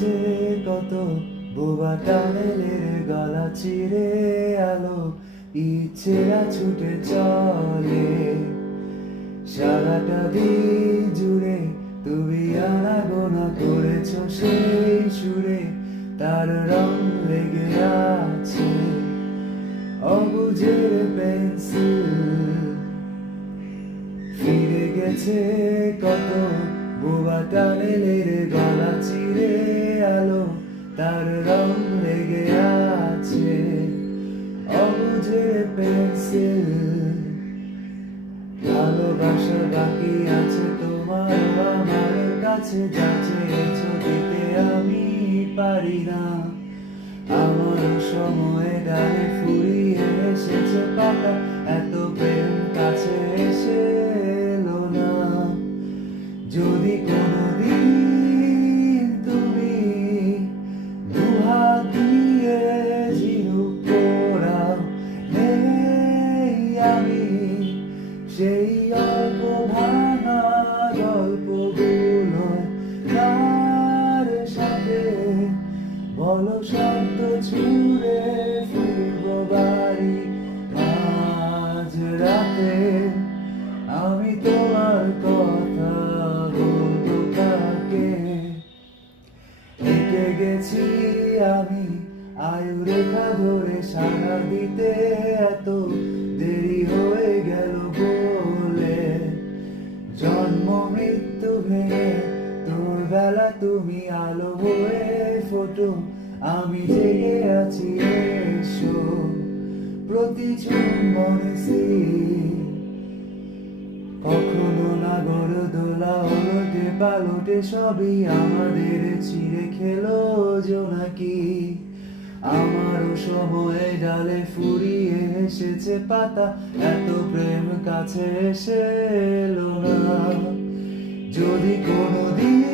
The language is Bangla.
গেছে কত বোবা টানেলের গলা চিরে আলো ইচ্ছেরা ছুটে চলে সারাটা দিন জুড়ে তুমি আনাগোনা করেছ সেই সুরে তার রং লেগে আছে অবুঝের পেন্সিল ফিরে গেছে কত বোবা টানেলের গলা চিরে আলো তার রং লেগে আছে অবুঝের পেন্সিল ভালোবাসা বাকি আছে তোমার আমার কাছে যা চেয়েছো দিতে আমি পারি না আমার সময় ডালে ফুরিয়ে এসেছে পাতা এত প্রেম কাছে এসে এলো না যদি কোনোদিন তুমি দুহাত দিয়ে ঝিনুক পোড়াও নেই আমি সেই অল্প ভাঙা গল্পগুলো তার সাথে বলো শব্দ ছুড়ে ফিরব বাড়ি আজ রাতে আমি তোমার কথা বলবো কাকে হেঁটে গেছি আমি আয়ু রেখা ধরে সারা দিতে এত দেরি হয়ে গেল বলে জন্ম মৃত্যু ভেঙে তোর বেলা তুমি আলো হয়ে ফোটো আমি জেগে আছি এসো প্রতি চুম্বনে কখনো না গড় দোলা ওলটে পালটে সবই আমাদের ছিঁড়ে খেলো জোনাকি আমারও সময়ে ডালে ফুরিয়ে এসেছে পাতা এত প্রেম কাছে এসে এলো না যদি কোনোদিন